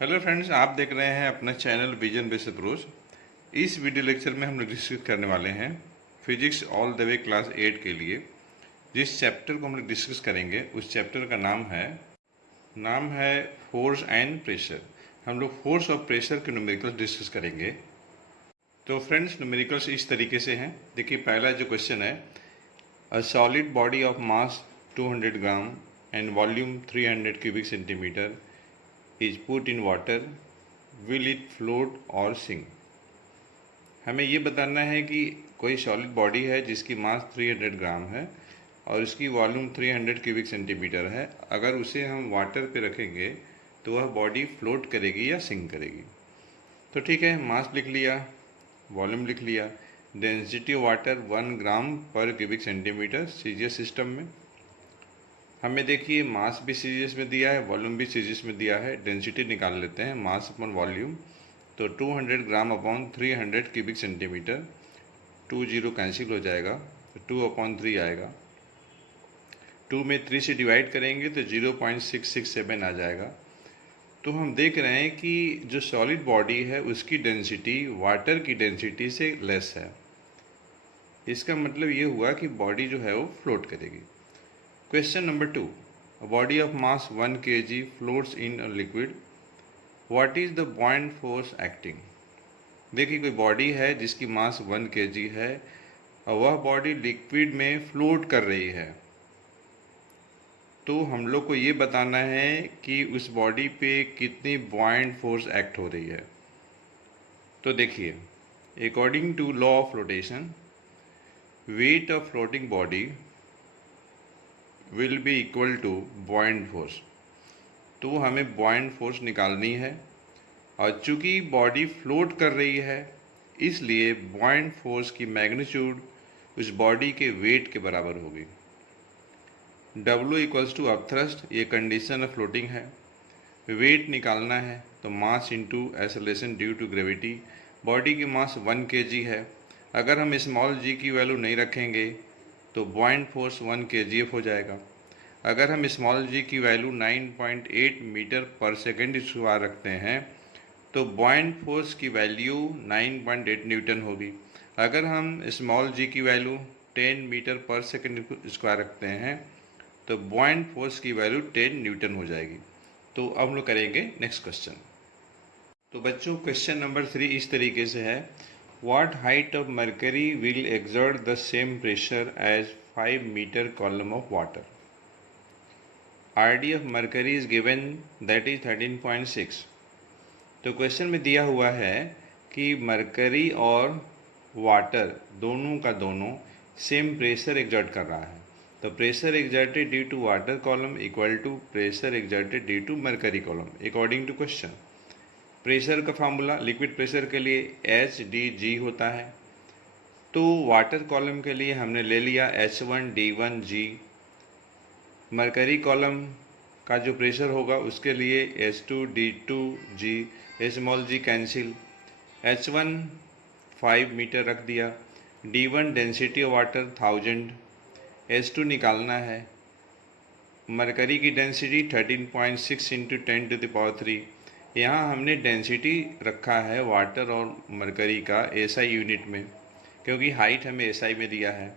Hello friends, आप देख रहे हैं अपना चैनल विजन बेस्ड अप्रोच। इस वीडियो लेक्चर में हम लोग डिस्कस करने वाले हैं physics all the way class 8 के लिए। जिस चैप्टर को हम लोग डिस्कस करेंगे उस चैप्टर का नाम है फोर्स एंड प्रेशर। हम लोग फोर्स और प्रेशर के न्यूमेरिकल्स डिस्कस करेंगे। तो फ्रेंड्स, न्यूमेरिकल्स इस तरीके से हैं। देखिए, पहला जो क्वेश्चन है, a solid body of mass 200 gram and volume 300 cubic centimetre is put in water, will it float or sink. हमें ये बताना है कि कोई सॉलिड बॉडी है जिसकी मास 300 ग्राम है और उसकी वॉल्यूम 300 क्यूबिक सेंटीमीटर है। अगर उसे हम वाटर पे रखेंगे तो वह बॉडी फ्लोट करेगी या सिंक करेगी। तो ठीक है, मास लिख लिया, वॉल्यूम लिख लिया, डेंसिटी वाटर 1 ग्राम पर क्यूबिक सेंटीमीटर सीजीएस सिस्टम में। हमें देखिए मास भी सीजीएस में दिया है, वॉल्यूम भी सीजीएस में दिया है। डेंसिटी निकाल लेते हैं, मास अपॉन वॉल्यूम। तो 200 ग्राम upon 300 cubic centimetre, 2 zero cancel हो जाएगा, तो 2/3 आएगा। 2 में 3 से डिवाइड करेंगे तो 0.667 आ जाएगा। तो हम देख रहे हैं कि जो सॉलिड बॉडी है उसकी डेंसिटी वाटर की डेंसिटी से लेस है। इसका मतलब ये हुआ कि बॉडी जो है वो फ्लोट करेगी। Question number 2. A body of mass 1 kg floats in a liquid. What is the buoyant force acting? देखिए, कोई बॉडी है जिसकी मास 1 kg है और वह बॉडी लिक्विड में फ्लोट कर रही है। तो हम लोग को ये बताना है कि उस बॉडी पे कितनी buoyant फोर्स एक्ट हो रही है। तो देखिए, according to law of flotation, weight of floating body will be equal to buoyant force. तो हमें buoyant फोर्स निकालनी है और चूंकि बॉडी फ्लोट कर रही है इसलिए buoyant फोर्स की मैग्नीट्यूड उस बॉडी के वेट के बराबर होगी। W इक्वल्स टू अपथ्रस्ट, ये कंडीशन ऑफ फ्लोटिंग है। वेट निकालना है तो mass into acceleration due to gravity. Body की मास 1 kg है। अगर हम स्मॉल g की वैल्यू नहीं रखेंगे तो buoyant फोर्स 1 kgf हो जाएगा। अगर हम स्मॉल g की वैल्यू 9.8 मीटर पर सेकेंड स्क्वायर रखते हैं तो buoyant फोर्स की वैल्यू 9.8 न्यूटन होगी। अगर हम स्मॉल g की वैल्यू 10 मीटर पर सेकेंड स्क्वायर रखते हैं तो buoyant फोर्स की वैल्यू 10 न्यूटन हो जाएगी। तो अब हम लोग करेंगे नेक्स्ट क्वेश्चन। तो बच्चों, क्वेश्चन नंबर 3 इस तरीके से है, What height of mercury will exert the same pressure as 5 meter column of water? RD of mercury is given, that is 13.6। तो क्वेश्चन में दिया हुआ है कि मरकरी और वाटर दोनों का दोनों सेम प्रेशर एग्जर्ट कर रहा है। तो pressure exerted due to water column equal to pressure exerted due to mercury column according to question. Pressure का फार्मूला लिक्विड प्रेशर के लिए HDG होता है। तो वाटर कॉलम के लिए हमने ले लिया H1D1G। मरकरी कॉलम का जो प्रेशर होगा उसके लिए H2D2G, small g cancel. H1 5 metre रख दिया। D1 density of water 1000। H2 निकालना है। मरकरी की डेंसिटी 13.6 इंटू 10⁻³ यहाँ हमने डेंसिटी रखा है वाटर और मरकरी का SI यूनिट में, क्योंकि हाइट हमें SI में दिया है।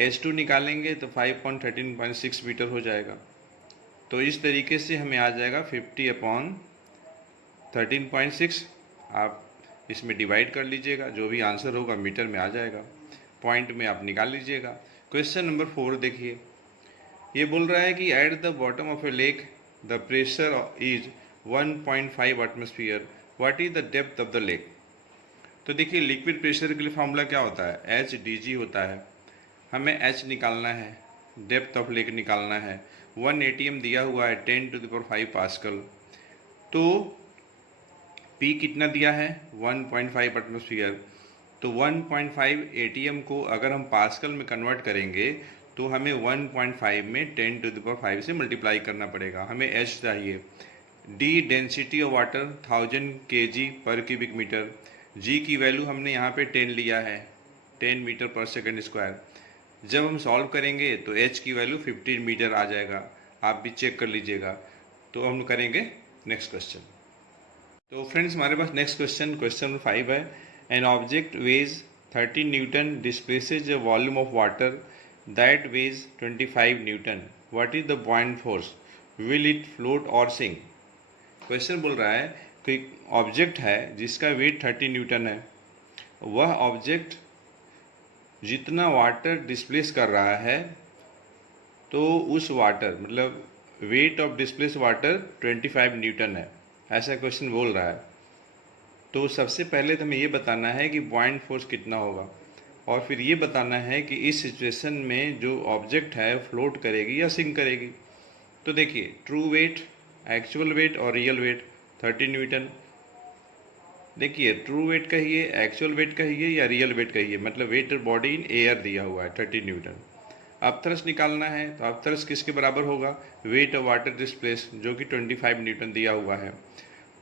H2 निकालेंगे तो 5.13.6 मीटर हो जाएगा। तो इस तरीके से हमें आ जाएगा 50/13.6। आप इसमें डिवाइड कर लीजिएगा, जो भी आंसर होगा मीटर में आ जाएगा। पॉइंट में आप निकाल लीजिएगा। क्वेश्चन नंबर 4 देखिए, ये बोल रहा है कि at the bottom of A lake the pressure is 1.5 atmosphere, what is the depth of the lake. तो देखिए, लिक्विड प्रेशर के लिए फार्मूला क्या होता है, HDG होता है। हमें H निकालना है, डेप्थ ऑफ लेक निकालना है। 1 ATM दिया हुआ है 10⁵ पास्कल। तो P कितना दिया है, 1.5 एटमॉस्फेयर। तो 1.5 ATM को अगर हम पास्कल में कन्वर्ट करेंगे तो हमें 1.5 में 10⁵ से मल्टीप्लाई करना पड़ेगा। हमें H चाहिए। D density of water 1000 kg पर क्यूबिक मीटर। G की वैल्यू हमने यहाँ पे 10 लिया है, 10 मीटर पर सेकेंड स्क्वायर। जब हम सॉल्व करेंगे तो H की वैल्यू 15 मीटर आ जाएगा। आप भी चेक कर लीजिएगा। तो हम करेंगे नेक्स्ट क्वेश्चन। तो फ्रेंड्स हमारे पास नेक्स्ट क्वेश्चन नंबर 5 है। An object weighs 30 newton displaces a volume of water that weighs 25 newton, what is the buoyant force, will it float or sink. Question बोल रहा है कि ऑब्जेक्ट है जिसका वेट 30 न्यूटन है, वह ऑब्जेक्ट जितना वाटर डिस्प्लेस कर रहा है तो उस वाटर मतलब weight of displace water 25 Newton है, ऐसा क्वेश्चन बोल रहा है। तो सबसे पहले तो हमें ये बताना है कि बॉइंट फोर्स कितना होगा, और फिर ये बताना है कि इस सिचुएशन में जो ऑब्जेक्ट है फ्लोट करेगी या सिंक करेगी। तो देखिए, ट्रू वेट, एक्चुअल वेट और रियल वेट 30 न्यूटन। देखिए, ट्रू वेट कहिए, एक्चुअल वेट कहिए या रियल वेट कहिए, मतलब वेट बॉडी इन एयर दिया हुआ है 30 न्यूटन। अब थ्रस्ट निकालना है तो अब थ्रस्ट किसके बराबर होगा, वेट ऑफ वाटर डिस्प्लेस जो कि 25 न्यूटन दिया हुआ है।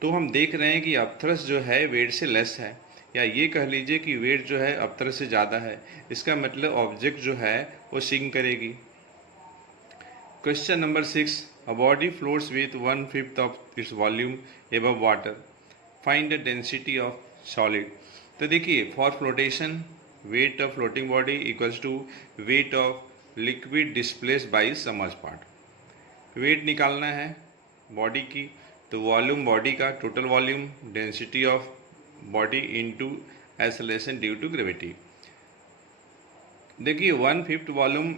तो हम देख रहे हैं कि अब थ्रस्ट जो है वेट से लेस है, या ये कह लीजिए कि वेट जो है अब थ्रस्ट से ज़्यादा है। इसका मतलब ऑब्जेक्ट जो है वो सिंक करेगी। Question number 6, a body floats with 1/5 of its volume above water, find the density of solid. तो देखिए, for flotation weight of floating body equals to weight of liquid displace by submerge part. Weight निकालना है body की, तो volume body का, total volume, density of body into acceleration due to gravity. देखिए, 1/5 volume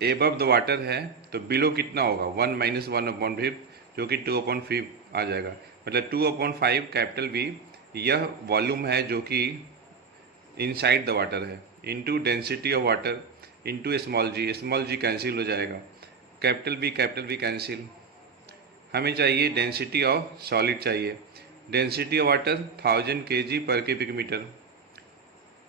above the water है तो below कितना होगा, 1 - 1/5 जो कि 2/5 आ जाएगा, मतलब 2/5 कैपिटल वी यह वॉल्यूम है जो कि इनसाइड द वाटर है, into density of water into small G cancel हो जाएगा, कैपिटल वी कैंसिल। हमें चाहिए डेंसिटी ऑफ सॉलिड चाहिए। डेंसिटी ऑफ वाटर 1000 kg पर क्यूबिक मीटर,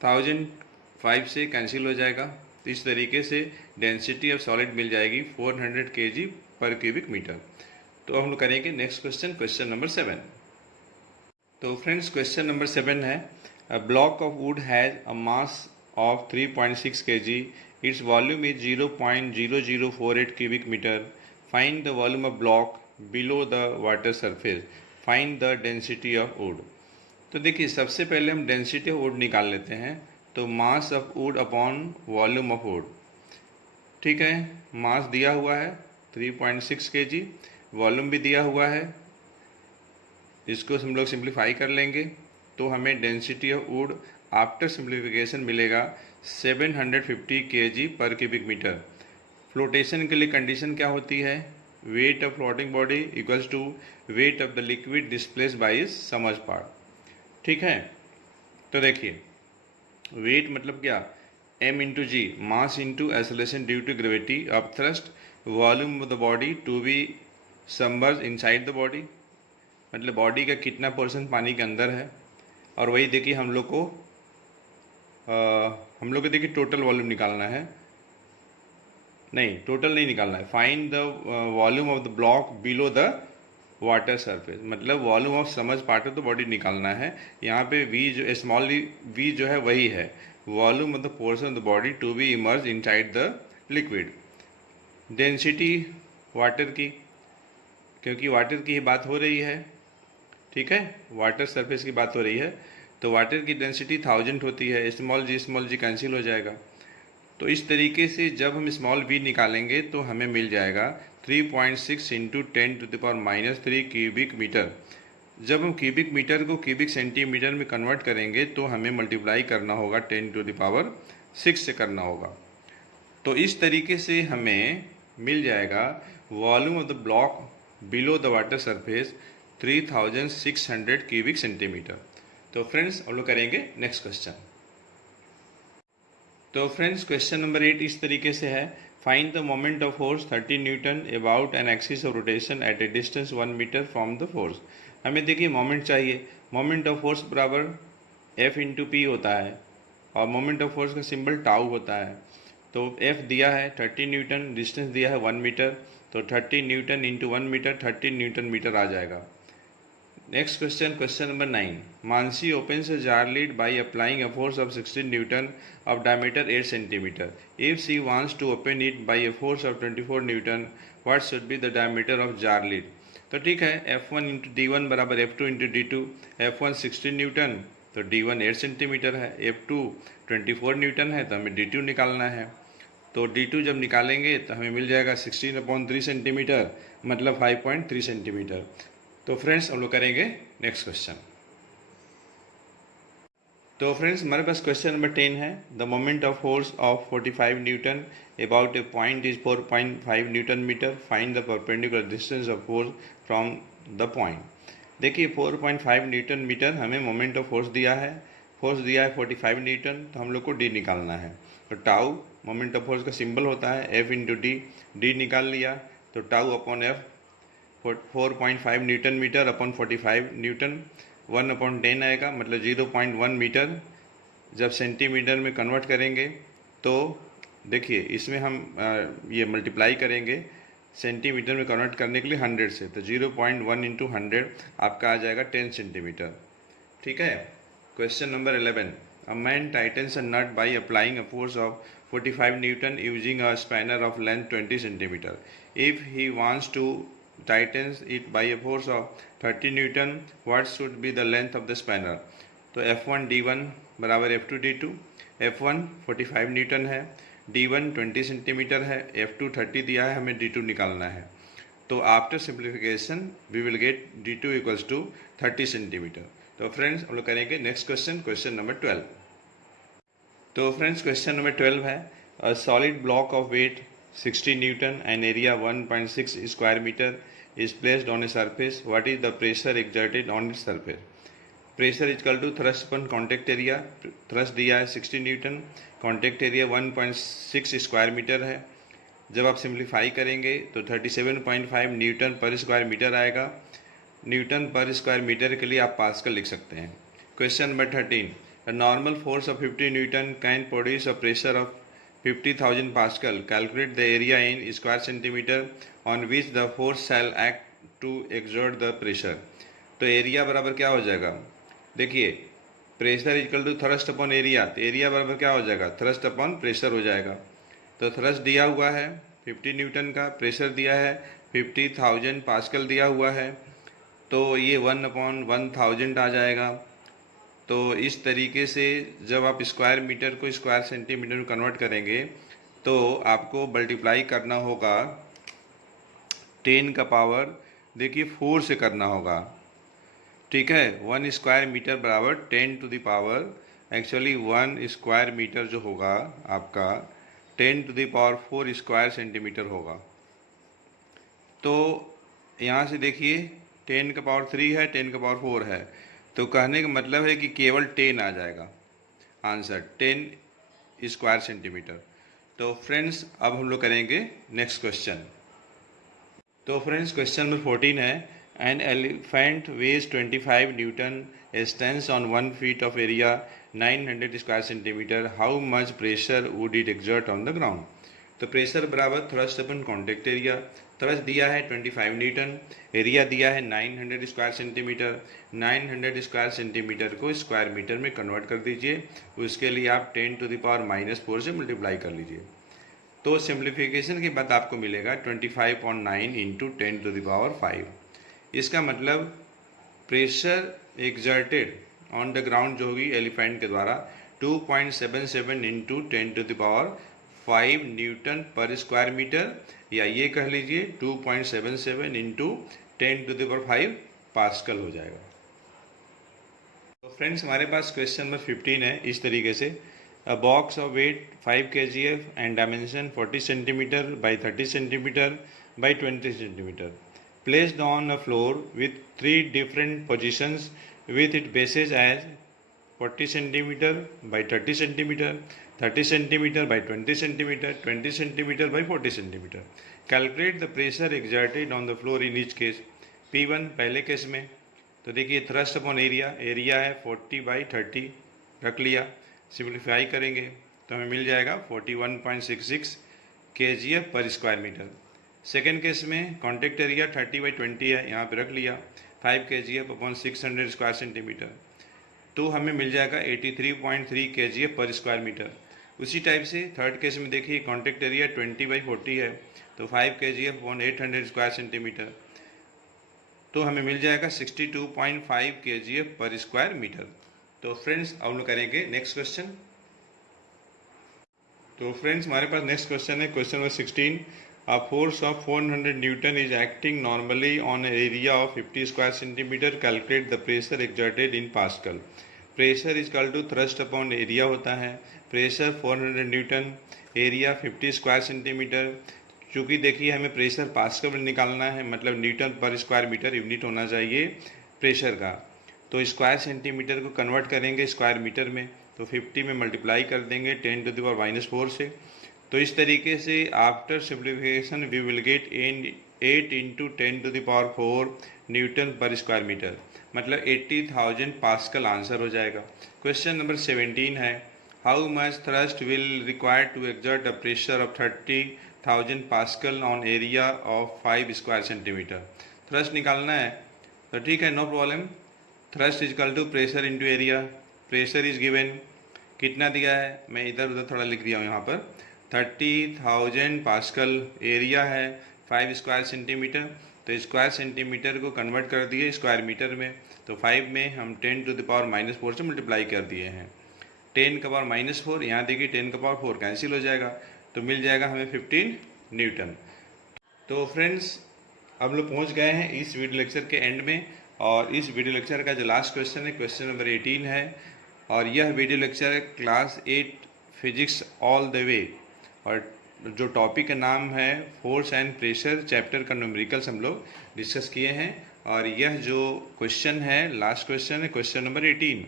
1005 से कैंसिल हो जाएगा। तो इस तरीके से डेंसिटी ऑफ सॉलिड मिल जाएगी 400 kg पर क्यूबिक मीटर। तो हम लोग करेंगे नेक्स्ट क्वेश्चन नंबर 7। तो फ्रेंड्स क्वेश्चन नंबर 7 है, a block of wood has a mass of 3.6 kg, its volume is 0.0048 cubic metre, find the volume of block below the water surface, find the density of wood. तो देखिए, सबसे पहले हम density of would निकाल लेते हैं। तो mass of would upon volume of would, ठीक है, मास दिया हुआ है 3.6 kg, वॉल्यूम भी दिया हुआ है, इसको हम लोग सिंप्लीफाई कर लेंगे तो हमें density of would after simplification मिलेगा 750 kg पर क्यूबिक मीटर। फ्लोटेशन के लिए कंडीशन क्या होती है, weight of floating body equals to weight of the liquid displace by is submerge part, ठीक है। तो देखिए, वेट मतलब क्या, m into G, mass into acceleration due to gravity of thrust, volume of the body to be submerge inside the body, मतलब body का कितना % पानी के अंदर है। और वही देखिए हम लोग को देखिए टोटल वॉल्यूम निकालना है, नहीं टोटल नहीं निकालना है, find the volume of the block below the water surface, मतलब volume of submerge part of the body निकालना है। यहाँ पे वी जो स्मॉल वी जो है वही है volume of the portion of the body to be immerge inside the liquid. Density water की, क्योंकि वाटर की ही बात हो रही है, ठीक है, वाटर सरफेस की बात हो रही है, तो वाटर की डेंसिटी 1000 होती है, स्मॉल जी कैंसिल हो जाएगा। तो इस तरीके से जब हम स्मॉल वी निकालेंगे तो हमें मिल जाएगा 3.6 इंटू 10⁻³ क्यूबिक मीटर। जब हम क्यूबिक मीटर को क्यूबिक सेंटीमीटर में कन्वर्ट करेंगे तो हमें मल्टीप्लाई करना होगा 10⁻6 से करना होगा। तो इस तरीके से हमें मिल जाएगा volume of the block below the water surface 3600 cubic centimetre. तो फ्रेंड्स हम लोग करेंगे नेक्स्ट क्वेश्चन। तो फ्रेंड्स क्वेश्चन नंबर 8 इस तरीके से है, find the moment of force 30 newton about an axis of rotation at a distance 1 metre from the force. हमें देखिए मोमेंट चाहिए, मोमेंट ऑफ फोर्स बराबर F इंटू पी होता है, और मोमेंट ऑफ फोर्स का सिंबल टाउ होता है। तो F दिया है 30 न्यूटन, डिस्टेंस दिया है 1 मीटर, तो 30 newton into 1 metre 30 newton metre आ जाएगा। Next question number 9, Mansi opens a jar lid by applying a force of 16 Newton of diameter 8 centimeter. If she wants to open it by a force of 24 Newton, what should be the diameter of jar lid? तो ठीक है, F1 into D1 बराबर F2 into D2। F1 16 Newton तो D1 8 centimetre है, F2 24 Newton है तो हमें D2 निकालना है। तो D2 जब निकालेंगे तो हमें मिल जाएगा 16/3 सेंटीमीटर, मतलब 5.3 सेंटीमीटर। तो फ्रेंड्स हम लोग करेंगे नेक्स्ट क्वेश्चन। तो फ्रेंड्स हमारे पास क्वेश्चन नंबर 10 है। The moment of force of 45 newton about a point is 4.5 newton metre. Find the perpendicular distance of force from the point. देखिए 4.5 न्यूटन मीटर हमें मोमेंट ऑफ फोर्स दिया है, 45 Newton, तो हम लोग को डी निकालना है। तो टाउ मोमेंट ऑफ फोर्स का सिंबल होता है एफ इंटू डी, डी निकाल लिया तो tau upon F 4.5 newton metre upon 45 newton, 1/10 आएगा, मतलब 0.1 मीटर। जब सेंटीमीटर में कन्वर्ट करेंगे तो देखिए इसमें हम ये मल्टीप्लाई करेंगे सेंटीमीटर में कन्वर्ट करने के लिए 100 से, तो 0.1 इंटू 100 आपका आ जाएगा 10 सेंटीमीटर। ठीक है। Question number 11। A man titans a nut by applying a force of 45 newton using a spanner of length 20 centimetre. If he wants to tightens it by a force of 30 newton, what should be the length of the spanner। तो F1 D1 बराबर F2 D2। F1 45 Newton है, D1 20 centimetre है, F2 30 दिया है, हमें D2 निकालना है। तो after simplification we will get D2 equals to 30 centimetre. तो फ्रेंड्स हम लोग करेंगे नेक्स्ट क्वेश्चन, क्वेश्चन नंबर 12। तो फ्रेंड्स क्वेश्चन नंबर 12 है। A solid block of weight 60 Newton and area 1.6 square meter is placed on a surface. What is the pressure exerted on its surface? Pressure is equal to thrust upon contact area। thrust दिया है 60 Newton, contact area 1.6 square metre है। जब आप simplify करेंगे तो 37.5 newton पर square metre आएगा। Newton पर स्क्वायर मीटर के लिए आप पास्कल लिख सकते हैं। Question number 13। A normal force of 50 Newton can produce a pressure of 50,000 Pascal। Calculate the area in square centimeter on which the force shall act to exert the pressure। तो area बराबर क्या हो जाएगा, देखिए pressure equal to thrust upon area, तो area बराबर क्या हो जाएगा, थ्रस्ट अपॉन प्रेशर हो जाएगा। तो थ्रस्ट दिया हुआ है 50 न्यूटन का, प्रेशर दिया है 50,000 पास्कल दिया हुआ है, तो ये 1/1000 आ जाएगा। तो इस तरीके से जब आप स्क्वायर मीटर को स्क्वायर सेंटीमीटर में कन्वर्ट करेंगे तो आपको मल्टीप्लाई करना होगा 10 का पावर देखिए 4 से करना होगा। ठीक है, 1 स्क्वायर मीटर बराबर 10 to the power, actually 1 square metre जो होगा आपका 10 to the power 4 square centimetre होगा। तो यहाँ से देखिए 10 का पावर 3 है, 10 का पावर 4 है, तो कहने का मतलब है कि केवल 10 आ जाएगा आंसर, 10 स्क्वायर सेंटीमीटर। तो फ्रेंड्स अब हम लोग करेंगे नेक्स्ट क्वेश्चन। तो फ्रेंड्स क्वेश्चन नंबर 14 है। An elephant weighs 25 newton, stands on 1 feet of area 900 square centimetre. How much pressure would it exert on the ground. तो प्रेशर बराबर thrust upon contact area, thrust दिया है 25 newton, area दिया है 900 square centimetre. 900 square centimetre को square metre में convert कर दीजिए, उसके लिए आप 10 टू द पावर -4 से मल्टीप्लाई कर लीजिए। तो सिंप्लीफिकेशन के बाद आपको मिलेगा 25.9 इंटू 10 टू द पावर 5। इसका मतलब pressure exerted on the ground जो होगी एलिफेंट के द्वारा 2.77 into 10 to the power 5 newton पर स्क्वायर मीटर, या ये कह लीजिए 2.77 into 10 to the power 5 pascal हो जाएगा। तो फ्रेंड्स हमारे पास क्वेश्चन नंबर 15 है इस तरीके से। A box of weight 5 kgf and dimension 40 centimetre by 30 centimetre by 20 centimetre placed on a floor with 3 different positions with it bases as 40 centimetre by 30 centimetre, 30 centimetre by 20 centimetre, 20 centimetre by 40 centimetre. Calculate the pressure exerted on the floor in each case. P1 पहले case में तो देखिए thrust upon area, area है 40/30 रख लिया, simplify करेंगे तो हमें मिल जाएगा 41.66 kgf पर स्क्वायर मीटर। सेकेंड केस में कॉन्टेक्ट एरिया 30/20 है, यहाँ पे रख लिया 5 kgf अपॉन 600 स्क्वायर सेंटीमीटर, तो हमें मिल जाएगा 83.3 kgf पर स्क्वायर मीटर। उसी टाइप से थर्ड केस में देखिए कॉन्टेक्ट एरिया 20/40 है, तो 5 kgf अपॉन 800 स्क्वायर सेंटीमीटर, तो हमें मिल जाएगा 62.5 kgf पर स्क्वायर मीटर। तो फ्रेंड्स अब हम लोग करेंगे नेक्स्ट क्वेश्चन। तो फ्रेंड्स हमारे पास नेक्स्ट क्वेश्चन है question number 16। A force of 400 newton is acting normally on area of 50 square centimetre. Calculate the pressure exerted in pascal. Pressure is equal to thrust upon area होता है। Pressure 400 newton, area 50 square centimetre. चूँकि देखिए हमें pressure pascal में निकालना है, मतलब Newton पर स्क्वायर मीटर यूनिट होना चाहिए प्रेशर का। तो स्क्वायर सेंटीमीटर को कन्वर्ट करेंगे स्क्वायर मीटर में, तो 50 में मल्टीप्लाई कर देंगे 10⁻⁻4 से। तो इस तरीके से after simplification we will get 8 into 10⁻4 newton पर स्क्वायर मीटर, मतलब 80,000 पास्कल आंसर हो जाएगा। क्वेश्चन नंबर 17 है how much thrust will required to exert a pressure of 30,000 pascal on area of 5 square centimetre. Thrust निकालना है, तो ठीक है, no problem. Thrust is equal to pressure into area. Pressure is given, कितना दिया है मैं इधर उधर थोड़ा लिख दिया हूँ यहाँ पर, 30,000 पास्कल। एरिया है 5 स्क्वायर सेंटीमीटर, तो स्क्वायर सेंटीमीटर को कन्वर्ट कर दिए स्क्वायर मीटर में, तो 5 में हम 10⁻⁻4 से मल्टीप्लाई कर दिए हैं। 10⁻⁻4, यहाँ देखिए 10⁻4 कैंसिल हो जाएगा, तो मिल जाएगा हमें 15 न्यूटन। तो फ्रेंड्स अब लोग पहुँच गए हैं इस वीडियो लेक्चर के एंड में, और इस वीडियो लेक्चर का जो लास्ट क्वेश्चन है क्वेश्चन नंबर 18 है, और यह video lecture class 8 physics all the way, और जो टॉपिक का नाम है फोर्स एंड प्रेशर, चैप्टर का न्यूमेरिकल्स हम लोग डिस्कस किए हैं। और यह जो क्वेश्चन है लास्ट क्वेश्चन है क्वेश्चन नंबर 18,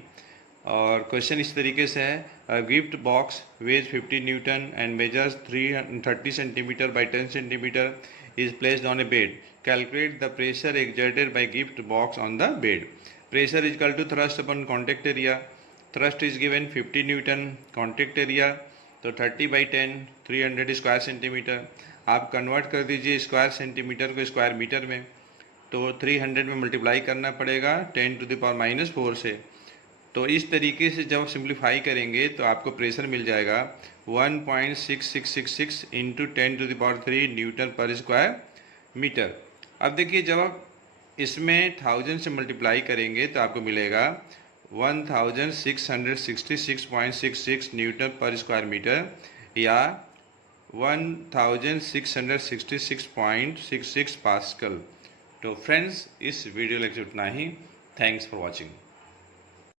और क्वेश्चन इस तरीके से है a gift box weighs 50 newton and measures 30 centimetre by 10 centimetre is placed on a bed. Calculate the pressure exerted by gift box on the bed. Pressure is equal to thrust upon contact area. Thrust is given 50 Newton. Contact area तो 30/10 300 square centimetre. आप convert कर दीजिए square centimetre को square metre में, तो 300 में multiply करना पड़ेगा 10⁻⁻4 से। तो इस तरीके से जब सिंप्लीफाई करेंगे तो आपको प्रेशर मिल जाएगा 1.6666 इंटू 10⁻³ न्यूटन पर स्क्वायर मीटर। अब देखिए जब आप इसमें 1000 से मल्टीप्लाई करेंगे तो आपको मिलेगा 1666.66 न्यूटन पर स्क्वायर मीटर, या 1666.66 पास्कल। तो फ्रेंड्स इस वीडियो लेक्चर उतना ही। Thanks for watching.